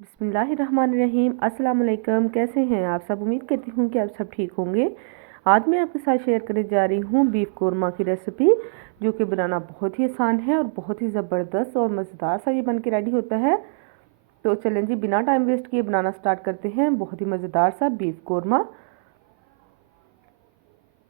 बिस्मिल्लाहिर्रहमानिर्रहीम। अस्सलाम वालेकुम। कैसे हैं आप सब? उम्मीद करती हूँ कि आप सब ठीक होंगे। आज मैं आपके साथ शेयर करने जा रही हूँ बीफ कोरमा की रेसिपी, जो कि बनाना बहुत ही आसान है और बहुत ही ज़बरदस्त और मज़ेदार सा ये बन के रेडी होता है। तो चलें जी, बिना टाइम वेस्ट किए बनाना स्टार्ट करते हैं बहुत ही मज़ेदार सा बीफ कोरमा।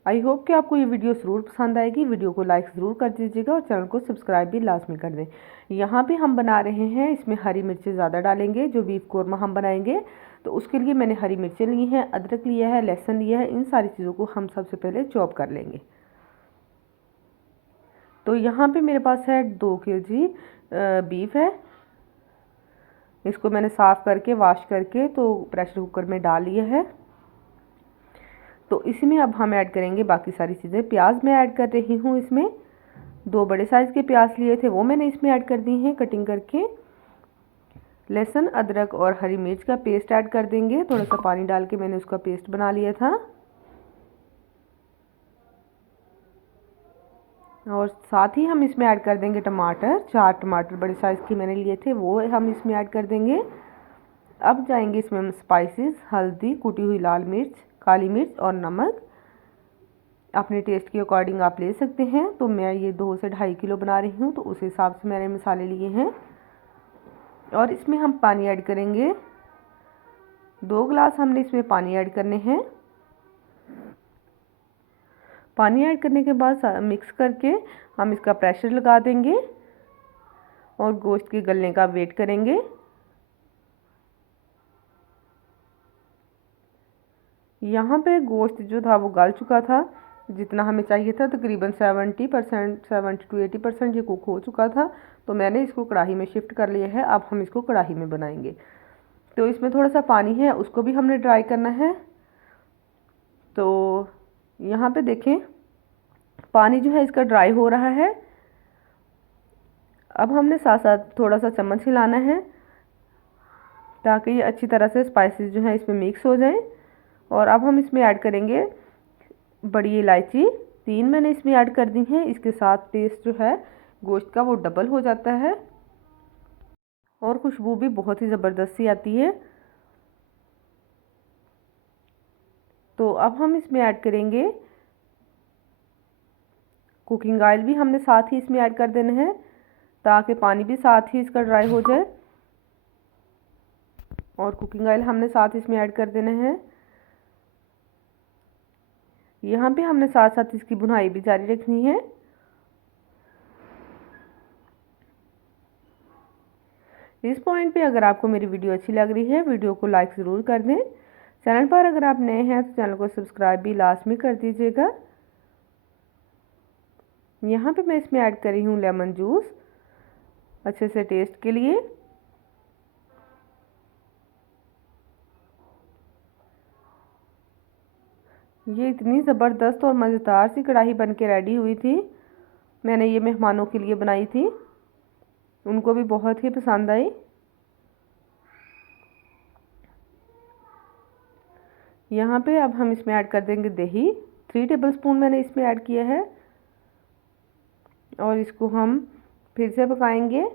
आई होप कि आपको ये वीडियो ज़रूर पसंद आएगी। वीडियो को लाइक ज़रूर कर दीजिएगा और चैनल को सब्सक्राइब भी लाजमी कर दें। यहाँ पे हम बना रहे हैं, इसमें हरी मिर्चें ज़्यादा डालेंगे। जो बीफ कोरमा हम बनाएंगे तो उसके लिए मैंने हरी मिर्चें ली हैं, अदरक लिया है, लहसुन लिया है। इन सारी चीज़ों को हम सबसे पहले चॉप कर लेंगे। तो यहाँ पे मेरे पास है 2 kg बीफ है। इसको मैंने साफ़ करके वॉश करके तो प्रेशर कुकर में डाल लिया है। तो इसमें अब हम ऐड करेंगे बाकी सारी चीज़ें। प्याज मैं ऐड कर रही हूँ इसमें। 2 बड़े साइज़ के प्याज लिए थे, वो मैंने इसमें ऐड कर दी हैं कटिंग करके। लहसुन, अदरक और हरी मिर्च का पेस्ट ऐड कर देंगे। थोड़ा सा पानी डाल के मैंने उसका पेस्ट बना लिया था। और साथ ही हम इसमें ऐड कर देंगे टमाटर। 4 टमाटर बड़े साइज़ के मैंने लिए थे, वो हम इसमें ऐड कर देंगे। अब जाएंगे इसमें स्पाइसेस, हल्दी, कुटी हुई लाल मिर्च, काली मिर्च और नमक। अपने टेस्ट के अकॉर्डिंग आप ले सकते हैं। तो मैं ये 2 से 2.5 किलो बना रही हूँ, तो उस हिसाब से मैंने मसाले लिए हैं। और इसमें हम पानी ऐड करेंगे। 2 गिलास हमने इसमें पानी ऐड करने हैं। पानी ऐड करने के बाद मिक्स करके हम इसका प्रेशर लगा देंगे और गोश्त के गलने का वेट करेंगे। यहाँ पे गोश्त जो था वो गल चुका था, जितना हमें चाहिए था। तकरीबन 70% 70 to 80% ये कुक हो चुका था। तो मैंने इसको कढ़ाई में शिफ्ट कर लिया है। अब हम इसको कढ़ाई में बनाएंगे। तो इसमें थोड़ा सा पानी है, उसको भी हमने ड्राई करना है। तो यहाँ पे देखें, पानी जो है इसका ड्राई हो रहा है। अब हमने साथ साथ थोड़ा सा चम्मच हिलाना है ताकि ये अच्छी तरह से स्पाइसेस जो है इसमें मिक्स हो जाएं। और अब हम इसमें ऐड करेंगे बड़ी इलायची। 3 मैंने इसमें ऐड कर दी हैं। इसके साथ टेस्ट जो है गोश्त का वो डबल हो जाता है और खुशबू भी बहुत ही ज़बरदस्त सी आती है। तो अब हम इसमें ऐड करेंगे कुकिंग ऑयल, भी हमने साथ ही इसमें ऐड कर देना है ताकि पानी भी साथ ही इसका ड्राई हो जाए। और कुकिंग ऑयल हमने साथ इसमें ऐड कर देना है। यहाँ पे हमने साथ साथ इसकी भुनाई भी जारी रखनी है। इस पॉइंट पे अगर आपको मेरी वीडियो अच्छी लग रही है, वीडियो को लाइक ज़रूर कर दें। चैनल पर अगर आप नए हैं तो चैनल को सब्सक्राइब भी लाजमी कर दीजिएगा। यहाँ पे मैं इसमें ऐड कर रही हूँ लेमन जूस, अच्छे से टेस्ट के लिए। ये इतनी ज़बरदस्त और मज़ेदार सी कढ़ाई बन के रेडी हुई थी। मैंने ये मेहमानों के लिए बनाई थी, उनको भी बहुत ही पसंद आई। यहाँ पे अब हम इसमें ऐड कर देंगे दही। 3 टेबलस्पून मैंने इसमें ऐड किया है और इसको हम फिर से पकाएंगे।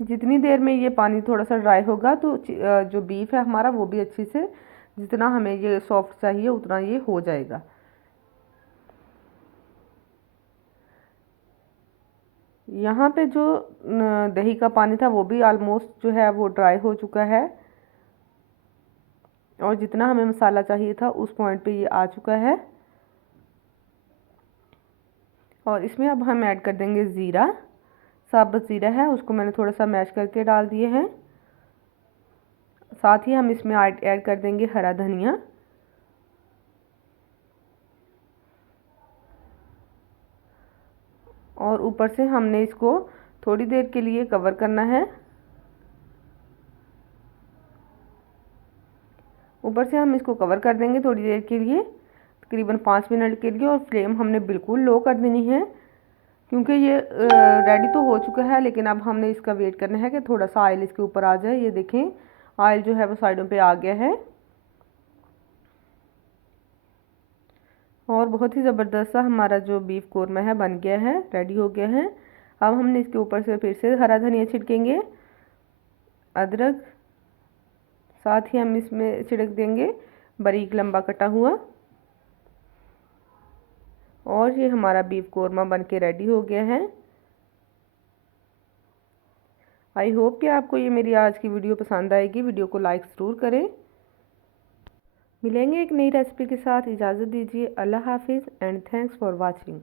जितनी देर में ये पानी थोड़ा सा ड्राई होगा तो जो बीफ है हमारा वो भी अच्छे से, जितना हमें ये सॉफ्ट चाहिए उतना ये हो जाएगा। यहाँ पे जो दही का पानी था वो भी ऑलमोस्ट जो है वो ड्राई हो चुका है और जितना हमें मसाला चाहिए था उस पॉइंट पे ये आ चुका है। और इसमें अब हम ऐड कर देंगे ज़ीरा। साबुत ज़ीरा है, उसको मैंने थोड़ा सा मैश करके डाल दिए हैं। साथ ही हम इसमें ऐड कर देंगे हरा धनिया। और ऊपर से हमने इसको थोड़ी देर के लिए कवर करना है। ऊपर से हम इसको कवर कर देंगे थोड़ी देर के लिए, तकरीबन 5 मिनट के लिए। और फ्लेम हमने बिल्कुल लो कर देनी है क्योंकि ये रेडी तो हो चुका है, लेकिन अब हमने इसका वेट करना है कि थोड़ा सा ऑयल इसके ऊपर आ जाए। ये देखें, ऑयल जो है वो साइडों पे आ गया है और बहुत ही ज़बरदस्त सा हमारा जो बीफ कोरमा है बन गया है, रेडी हो गया है। अब हमने इसके ऊपर से फिर से हरा धनिया छिड़केंगे, अदरक साथ ही हम इसमें छिड़क देंगे बारीक लंबा कटा हुआ। और ये हमारा बीफ कोरमा बनके रेडी हो गया है। आई होप कि आपको ये मेरी आज की वीडियो पसंद आएगी। वीडियो को लाइक ज़रूर करें। मिलेंगे एक नई रेसिपी के साथ। इजाज़त दीजिए। अल्लाह हाफिज़ एंड थैंक्स फॉर वॉचिंग।